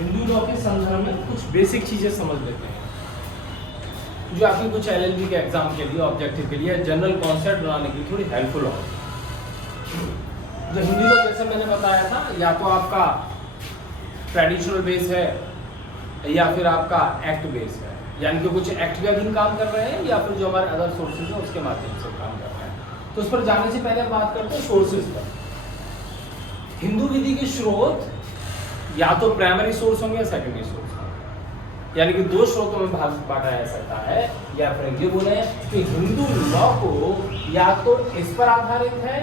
Hindu law के संदर्भ में कुछ बेसिक चीज़ें समझ लेते हैं जो आपकी कुछ एलएलबी के एग्जाम के लिए, ऑब्जेक्टिव के लिए, जनरल कॉन्सेप्ट बनाने के लिए थोड़ी हेल्पफुल हो। जो हिंदू लॉ जैसे मैंने बताया था, या तो आपका ट्रेडिशनल बेस है या फिर आपका एक्ट बेस है, यानी कि कुछ एक्ट के अधीन काम कर रहे हैं या फिर जो हमारे अदर सोर्सेज हैं उसके माध्यम से काम कर रहे हैं। तो उस पर जाने से पहले बात करते हैं सोर्सेज पर। हिंदू विधि के स्रोत या तो प्राइमरी सोर्स होंगे या सेकेंडरी सोर्स होंगे, यानी कि दो स्रोतों में भाग बांटा जा सकता है। या फिर ये बोले कि हिंदू लॉ को या तो इस पर आधारित है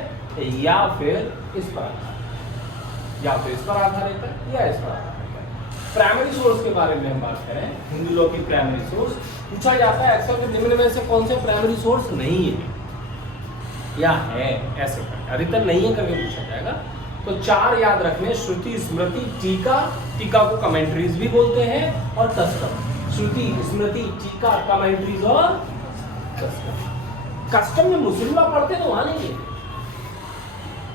या फिर इस पर आधारित, या तो इस पर आधारित है या इस पर आधारित है। प्राइमरी सोर्स के बारे में हम बात करें, हिंदू लॉ की प्राइमरी सोर्स पूछा जाता है अक्सर कि निम्न में से कौन से प्राइमरी सोर्स नहीं है या है, ऐसे करके अधिकतर नहीं है करके पूछा जाएगा। तो चार याद रखने, श्रुति, स्मृति, टीका, टीका को कमेंट्रीज भी बोलते हैं, और कस्टम। श्रुति, स्मृति, टीका, कमेंट्रीज और कस्टम। कस्टम में मुस्लिम लॉ पढ़ते हैं तो वहां नहीं है।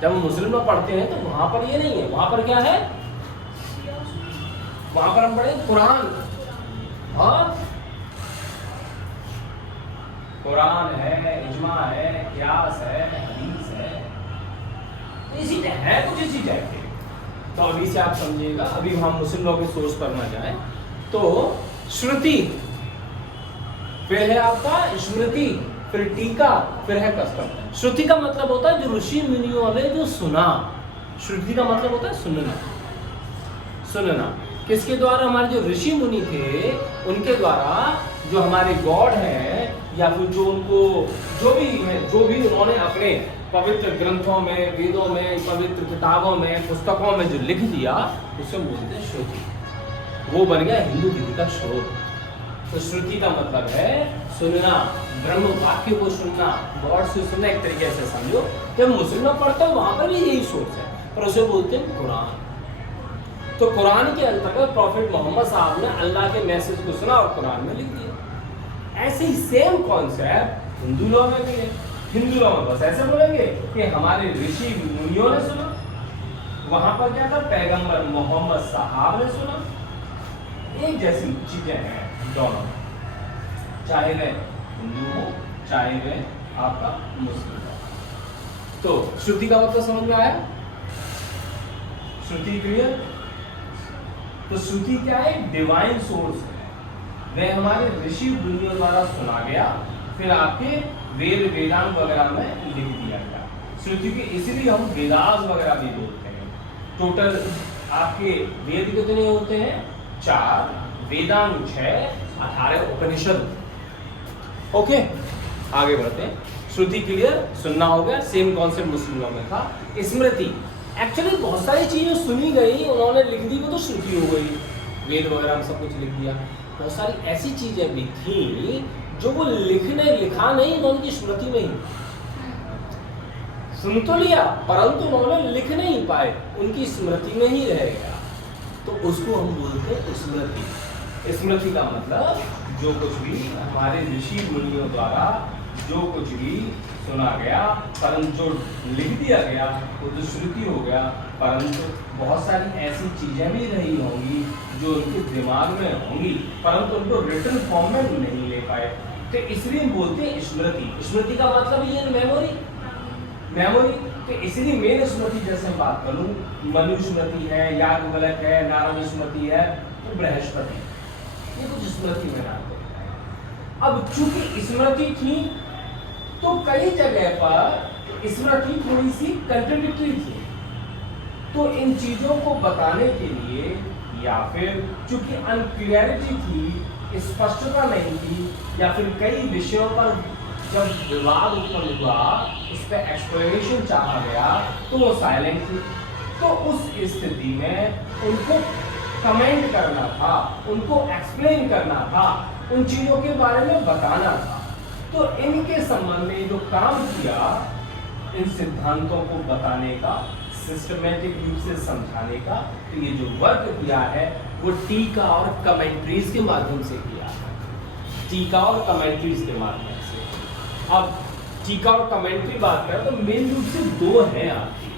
जब हम मुस्लिम लॉ पढ़ते हैं तो वहां पर ये नहीं है। वहां पर क्या है? वहां पर हम पढ़े कुरान, और कुरान है, इजमा है, कियास है, हदीस है, इसी है कुछ इसी टाइप के। तो अभी से आप समझिएगा, अभी हम मुस्लिम लॉ के सोर्स पर ना जाए। तो श्रुति, फिर है आपका स्मृति, फिर टीका, फिर है कस्टम। श्रुति का मतलब होता है जो ऋषि मुनियों ने जो सुना। श्रुति का मतलब होता है सुनना। सुनना किसके द्वारा? हमारे जो ऋषि मुनि थे उनके द्वारा, जो हमारे गॉड हैं, या फिर जो उनको जो भी है, जो भी उन्होंने अपने पवित्र ग्रंथों में, वेदों में, पवित्र किताबों में, पुस्तकों में जो लिख दिया, उसे बोलते हैं श्रुति। वो बन गया हिंदू विधि का स्रोत। तो श्रुति का मतलब है सुनना, ब्रह्म वाक्य को सुनना, गॉड से सुनना। एक तरीके से समझो, जब मुस्लिम लोग पढ़ते हैं वहां पर भी यही सोच है, पर उसे बोलते हैं कुरान। तो कुरान के अंतर्गत प्रॉफिट मोहम्मद साहब ने अल्लाह के मैसेज को सुना और कुरान में लिख दिया। ऐसे ही सेम कॉन्सेप्ट हिंदू लॉ में भी है। हिंदू लॉ में बस ऐसे बोलेंगे कि हमारे ऋषि मुनियों ने सुना। वहां पर क्या था? पैगंबर मोहम्मद साहब ने सुना। एक जैसी चीजें हैं दोनों, चाहे वे हिंदू हो चाहे वे आपका मुस्लिम हो। तो श्रुति का मतलब समझ में आया? श्रुति क्लियर? तो श्रुति क्या है? डिवाइन सोर्स है। वह हमारे ऋषि मुनियों द्वारा सुना गया, फिर आपके वेद वेदांत वगैरह में लिख दिया गया। श्रुति के इसीलिए हम वेदास वगैरह भी बोलते हैं। टोटल आपके वेद कितने होते हैं? 4, वेदांग 6, 18 उपनिषद। ओके, आगे बढ़ते हैं। श्रुति क्लियर, सुनना हो गया। सेम कॉन्सेप्ट मुस्लिमों में था। स्मृति, एक्चुअली बहुत सारी चीजें सुनी गई, उन्होंने लिख दी, वो तो श्रुति हो गई। वेद वगैरह में सब कुछ लिख दिया। बहुत सारी ऐसी चीजें भी थी जो वो लिखा नहीं, उनकी स्मृति में ही सुन तो लिया, परंतु उन्होंने लिख नहीं पाए, उनकी स्मृति में ही रह गया। तो उसको हम बोलते हैं स्मृति। स्मृति का मतलब जो कुछ भी हमारे ऋषि मुनियों द्वारा जो कुछ भी सुना गया, परंतु जो लिख दिया गया वो तो श्रुति हो गया। परंतु बहुत सारी ऐसी चीजें भी रही होंगी जो उनके दिमाग में होंगी, परंतु उनको रिटन फॉर्म में नहीं ले पाए, तो इसलिए बोलते हैं स्मृति। स्मृति का मतलब ये मेमोरी। तो इसलिए मेन स्मृति जैसे मैं बात करूं, मनु स्मृति है, याज्ञवल्क्य है, नारद स्मृति है, तो बृहस्पति, ये कुछ स्मृति में नाम देता है। अब चूंकि स्मृति थी तो कई जगह पर स्मृति थोड़ी सी कंट्राडिक्टरी थी। तो इन चीजों को बताने के लिए, या फिर चूंकि अनक्लियरिटी थी, स्पष्टता नहीं थी, या फिर कई विषयों पर जब विवाद उत्पन्न हुआ, उस पर एक्सप्लेनेशन चाहा गया, तो वो साइलेंट थी। तो उस स्थिति में उनको कमेंट करना था, उनको एक्सप्लेन करना था, उन चीजों के बारे में बताना था। तो इनके संबंध में जो काम किया, इन सिद्धांतों को बताने का, सिस्टमेटिक रूप से समझाने का, तो ये जो वर्क किया है वो टीका और कमेंट्रीज के माध्यम से किया है। टीका और कमेंट्रीज के माध्यम से। अब टीका और कमेंट्री बात करें तो मेन रूप से 2 हैं आपकी,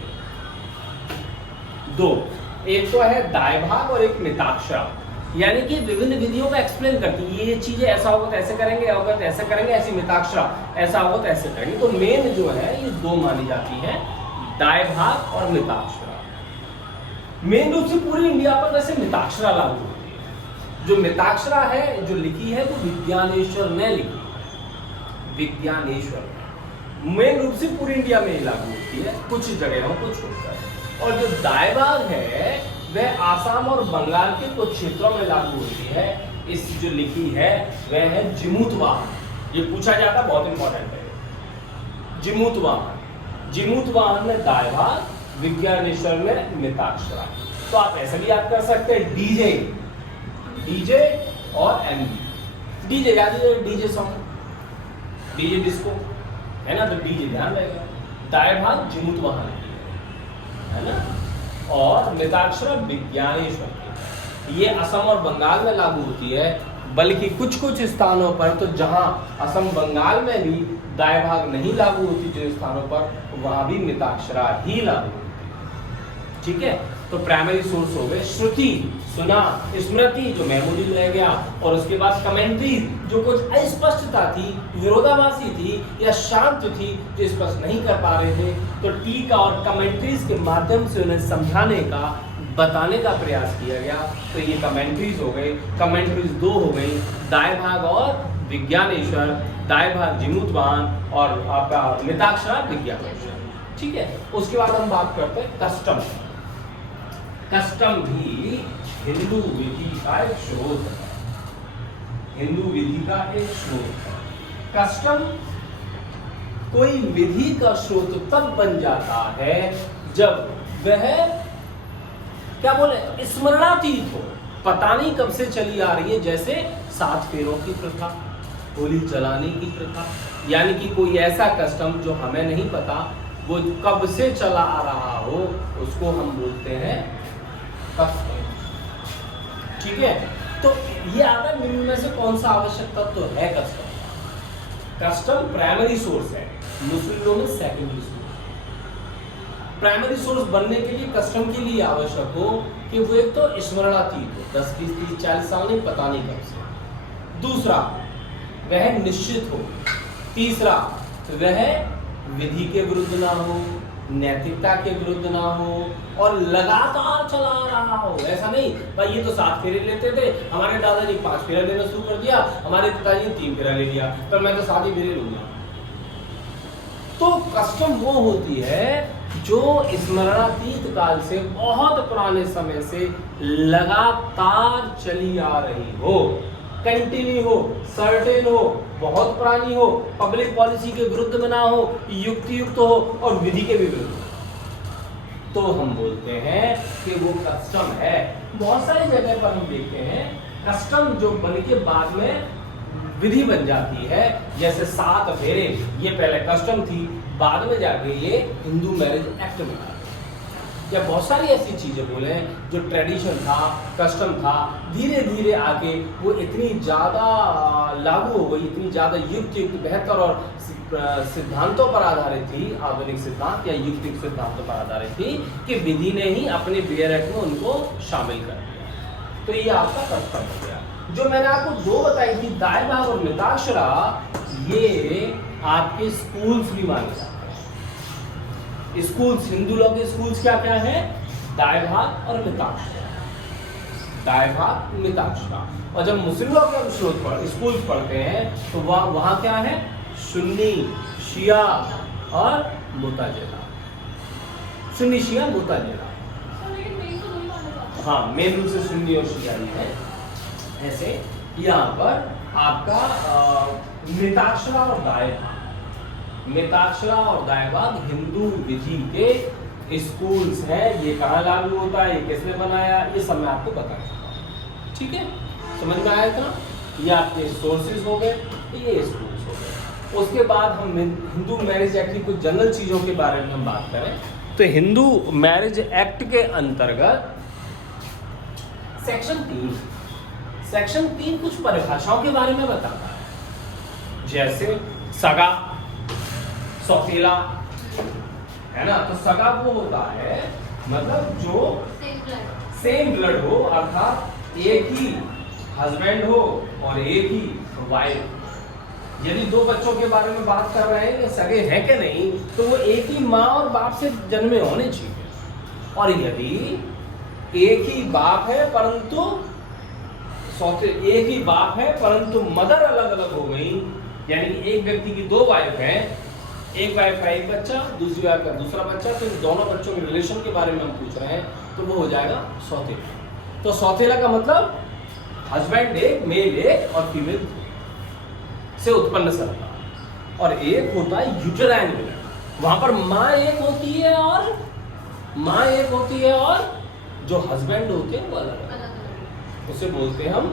2। एक तो है दाय भाग और एक मिताक्षरा, यानी कि विभिन्न विधियों का एक्सप्लेन करती है। ये चीजें ऐसा होगा तो ऐसे करेंगे, होगा तो ऐसे करेंगे, ऐसी मिताक्षरा, ऐसा होगा तो ऐसे करेंगे। तो मेन जो है ये दो मानी जाती है, दाय भाग और मिताक्षरा। मेन रूप से पूरी इंडिया पर वैसे मिताक्षरा लागू होती है। जो मिताक्षरा है जो लिखी है वो विज्ञानेश्वर ने लिखी, विज्ञानेश्वर मेन रूप से पूरी इंडिया में ही लागू होती है, कुछ जगहों को छोड़कर। और जो दाय भाग है वह आसाम और बंगाल के कुछ क्षेत्रों में लागू होती है। इस जो लिखी है वह है जिमूतवाहन। ये पूछा जाता, बहुत इंपॉर्टेंट है। जिमूतवाहन में दाय भाग, विज्ञानेश्वर में मिताक्षरा। तो आप ऐसे भी याद कर सकते हैं, डीजे और एमबी। डीजे याद है, डीजे सॉन्ग, डीजे डिस्को है ना, तो डीजे ध्यान रहेगा। दाय भाग जिमूतवाहन है ना, और मिताक्षरा विज्ञानेश्वर की। ये असम और बंगाल में लागू होती है, बल्कि कुछ कुछ स्थानों पर तो जहां असम बंगाल में भी दाय भाग नहीं लागू होती, जो स्थानों पर वहां भी मिताक्षरा ही लागू होती है। ठीक है, तो प्राइमरी सोर्स हो गए श्रुति, सुना, स्मृति जो मेमोरी रह गया, और उसके बाद कमेंट्री जो कुछ अस्पष्टता थी, विरोधाभासी थी या शांत थी, जो स्पष्ट नहीं कर पा रहे थे, तो टीका और कमेंट्रीज के माध्यम से उन्हें समझाने का, बताने का प्रयास किया गया। तो ये कमेंट्रीज हो गए, कमेंट्रीज दो हो गई, दाय भाग और विज्ञानेश्वर, दाय भाग जिमूतवाहन और आपका मिताक्षरा विज्ञानेश्वर। ठीक है, उसके बाद हम बात करते हैं कस्टम। कस्टम भी हिंदू विधि का एक स्रोत है, हिंदू विधि का एक स्रोत है। कस्टम कोई विधि का स्रोत तब बन जाता है जब वह क्या बोले स्मरणातीत हो, पता नहीं कब से चली आ रही है। जैसे 7 फेरों की प्रथा, होली जलाने की प्रथा, यानी कि कोई ऐसा कस्टम जो हमें नहीं पता वो कब से चला आ रहा हो, उसको हम बोलते हैं कस्टम। ठीक है, तो ये आता है निम्न में से कौन सा आवश्यक तत्व तो है कस्टम? कस्टम प्राइमरी सोर्स है, मुस्लिम लोग में सेकेंडरी सोर्स। प्राइमरी सोर्स बनने के लिए कस्टम के लिए आवश्यक हो कि वो एक तो स्मरणातीत हो, 10, 20, 30, 40 साल नहीं, पता नहीं कब से। दूसरा, वह निश्चित हो। तीसरा, वह विधि के विरुद्ध ना हो, नैतिकता के विरुद्ध ना हो, और लगातार चला रहा हो। ऐसा नहीं भाई ये तो 7 फेरे लेते थे, हमारे दादाजी 5 फेरा लेना शुरू कर दिया, हमारे पिताजी ने 3 फेरा ले लिया, तो मैं तो 7 ही फेरे लूंगा। तो कस्टम वो होती है जो स्मरणातीत काल से, बहुत पुराने समय से लगातार चली आ रही हो, कंटिन्यू हो, सर्टेन हो, बहुत पुरानी हो, पब्लिक पॉलिसी के विरुद्ध में ना हो, युक्ति युक्त हो और विधि के भी विरुद्ध हो, तो हम बोलते हैं कि वो कस्टम है। बहुत सारी जगह पर हम देखते हैं कस्टम जो बन के बाद में विधि बन जाती है, जैसे 7 फेरे, ये पहले कस्टम थी, बाद में जाके ये हिंदू मैरिज एक्ट बना। या बहुत सारी ऐसी चीजें बोले जो ट्रेडिशन था, कस्टम था, धीरे धीरे आके वो इतनी ज़्यादा लागू हो गई, इतनी ज़्यादा युक्त बेहतर और सिद्धांतों पर आधारित थी, आधुनिक सिद्धांत या युक्तिक सिद्धांतों पर आधारित थी, कि विधि ने ही अपने बियर एक्ट में उनको शामिल कर दिया। तो ये आपका कस्टम हो गया। जो मैंने आपको 2 बताई थी, दाय भाग और मिताक्षरा, ये आपके स्कूल्स भी माने जाते हैं। स्कूल्स, हिंदू लोग के स्कूल्स क्या क्या है? दाय भाग और मिताक्षरा, दाय भाग मिताक्षरा। और जब मुस्लिम लोग के स्कूल्स पढ़ते हैं तो वहाँ क्या है? सुन्नी, शिया और मुताजिला। सुन्नी, शिया, मुताजिला। हाँ, मेन रूप से सुन्नी और शिया ही है। ऐसे यहाँ पर आपका मिताक्षरा और दाय भाग, मिताक्षरा और दाय भाग हिंदू विधि के स्कूल्स हैं। ये कहाँ लागू होता है, ये किसने बनाया, ये सब मैं आपको बता चुका हूँ। ठीक है, समझ में आया था? ये आपके सोर्सेज हो गए, ये स्कूल्स हो गए। उसके बाद हम हिंदू मैरिज एक्ट की कुछ जनरल चीज़ों के बारे में हम बात करें तो हिंदू मैरिज एक्ट के अंतर्गत सेक्शन 3 कुछ परिभाषाओं के बारे में बताता है, जैसे सगा, सौतेला, है ना। तो सगा वो होता है मतलब जो सेम ब्लड हो, अर्थात एक ही हस्बैंड हो और एक ही वाइफ। यदि दो बच्चों के बारे में बात कर रहे हैं कि सगे हैं कि नहीं, तो वो एक ही माँ और बाप से जन्मे होने चाहिए। और यदि एक ही बाप है परंतु एक ही बाप है परंतु मदर अलग अलग हो गई, यानी एक व्यक्ति की दो वाइफ हैं, एक वाइफ का एक बच्चा, दूसरी वाइफ का दूसरा बच्चा, तो इन दोनों बच्चों के रिलेशन के बारे में हम पूछ रहे हैं, तो वो हो जाएगा सौतेला। तो सौतेला का मतलब हस्बैंड एक, मेल एक और फीमेल से उत्पन्न संतान। और एक होता है यूटेराइन ब्लड, वहां पर माँ एक होती है और जो हस्बैंड होते हैं वो अलग अलग, उसे बोलते हैं हम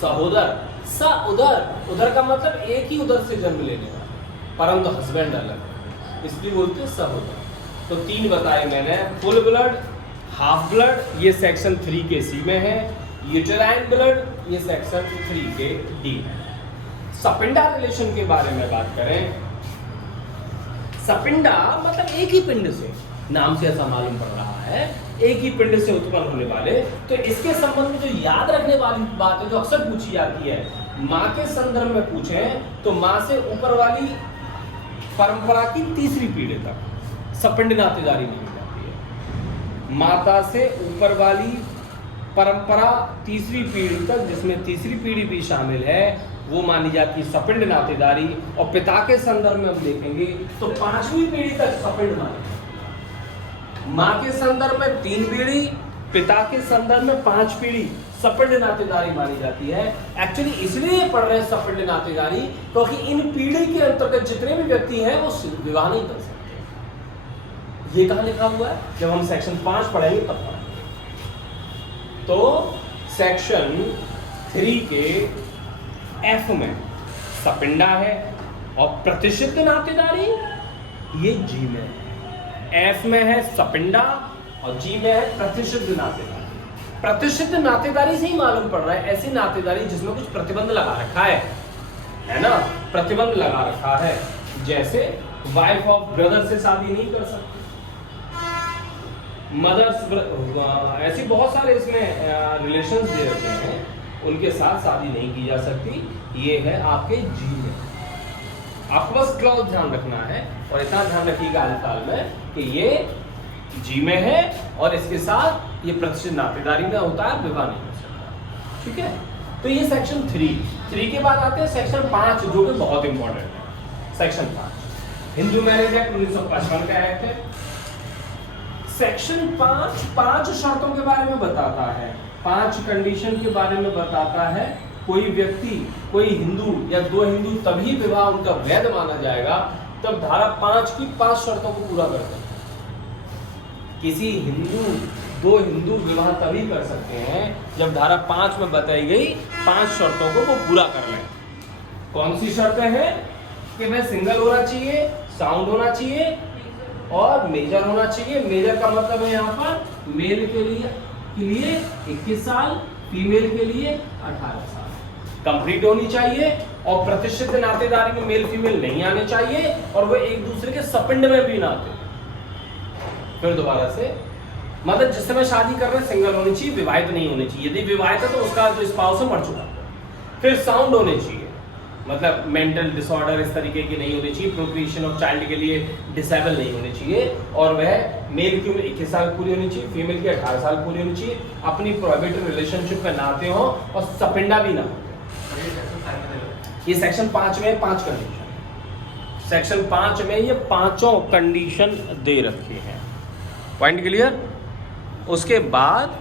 सहोदर। उधर का मतलब एक ही उधर से जन्म लेने वाला, परंतु हस्बैंड अलग, इसलिए बोलते हैं सहोदर। तो तीन बताए मैंने, फुल ब्लड, हाफ ब्लड, ये सेक्शन 3 के सी में है, यूटेराइन ब्लड, ये सेक्शन 3 के डी है। सपिंडा रिलेशन के बारे में बात करें, सपिंडा मतलब एक ही पिंड से, नाम से ऐसा मालूम पड़ रहा है, एक ही पिंड से उत्पन्न होने वाले। तो इसके संबंध में जो याद रखने वाली बात है, जो अक्सर पूछी जाती है, माँ के संदर्भ में पूछें तो माँ से ऊपर वाली परंपरा की तीसरी पीढ़ी तक सपिंड नातेदारी नहीं जाती है। माता से ऊपर वाली परंपरा तीसरी पीढ़ी तक, जिसमें तीसरी पीढ़ी भी शामिल है, वो मानी जाती है सपिंड नातेदारी। और पिता के संदर्भ में हम देखेंगे तो 5वीं पीढ़ी तक सपिंड मानी, माँ के संदर्भ में 3 पीढ़ी, पिता के संदर्भ में 5 पीढ़ी सपिंड नातेदारी मानी जाती है। एक्चुअली इसलिए पढ़ रहे हैं सपिंड नातेदारी, क्योंकि इन पीढ़ी के अंतर्गत जितने भी व्यक्ति हैं वो विवाह नहीं कर सकते। ये कहाँ लिखा हुआ है? जब हम सेक्शन 5 पढ़ेंगे तब पढ़ेंगे। तो सेक्शन 3 के एफ में सपिंडा है और प्रतिष्ठित नातेदारी ये जी में है। एफ में है सपिंडा और जी में है प्रतिष्ठित नातेदारी। प्रतिष्ठित नातेदारी से ही मालूम पड़ रहा है ऐसी नातेदारी जिसमें कुछ प्रतिबंध लगा रखा है ना, प्रतिबंध लगा रखा है, जैसे वाइफ ऑफ ब्रदर से शादी नहीं कर सकती, मदर्स, ऐसी बहुत सारे इसमें रिलेशंस दे रखे हैं, उनके साथ शादी नहीं की जा सकती। ये है आपके जी में। आपको बस क्लॉज ध्यान रखना है और इतना ध्यान रखिएगा अल्फाल में कि ये जी में है और इसके साथ ये प्रतिष्ठित नातेदारी में होता है, विवाह नहीं हो सकता। ठीक है, तो ये सेक्शन 3 के बाद आते हैं सेक्शन 5, जो कि बहुत इंपॉर्टेंट है। सेक्शन 5 हिंदू मैरिज एक्ट 1955 का एक्ट है। सेक्शन 5 शर्तों के बारे में बताता है, 5 कंडीशन के बारे में बताता है। कोई व्यक्ति, कोई हिंदू या 2 हिंदू तभी विवाह उनका वैध माना जाएगा तब धारा 5 की 5 शर्तों को पूरा करते हैं। किसी हिंदू, 2 हिंदू विवाह तभी कर सकते हैं जब धारा 5 में बताई गई 5 शर्तों को वो पूरा कर लें। कौन सी शर्तें हैं? कि वह सिंगल होना चाहिए, साउंड होना चाहिए और मेजर होना चाहिए। मेजर का मतलब है यहाँ पर मेल के लिए 21 साल, फीमेल के लिए 18 साल कंप्लीट होनी चाहिए और प्रतिष्ठित नातेदारी में मेल फीमेल नहीं आने चाहिए और वो एक दूसरे के सपिंड में भी ना आते। फिर दोबारा से मतलब जिस समय शादी कर रहे हैं सिंगल होनी चाहिए, विवाहित नहीं होनी चाहिए। यदि विवाहित है तो उसका जो स्पाउस है मर चुका। फिर साउंड होने चाहिए, मतलब मेंटल डिसऑर्डर इस तरीके की नहीं होनी चाहिए, प्रोक्रिएशन ऑफ चाइल्ड के लिए डिसेबल नहीं होने चाहिए और वह मेल की उम्र 21 साल पूरी होनी चाहिए, फीमेल की 18 साल पूरी होनी चाहिए, अपनी प्रोहिबिटेड रिलेशनशिप में नाते हो और सपिंडा भी ना हो। ये सेक्शन 5 में 5 कंडीशन, सेक्शन 5 में ये 5 कंडीशन दे रखे हैं। Point clear? उसके बाद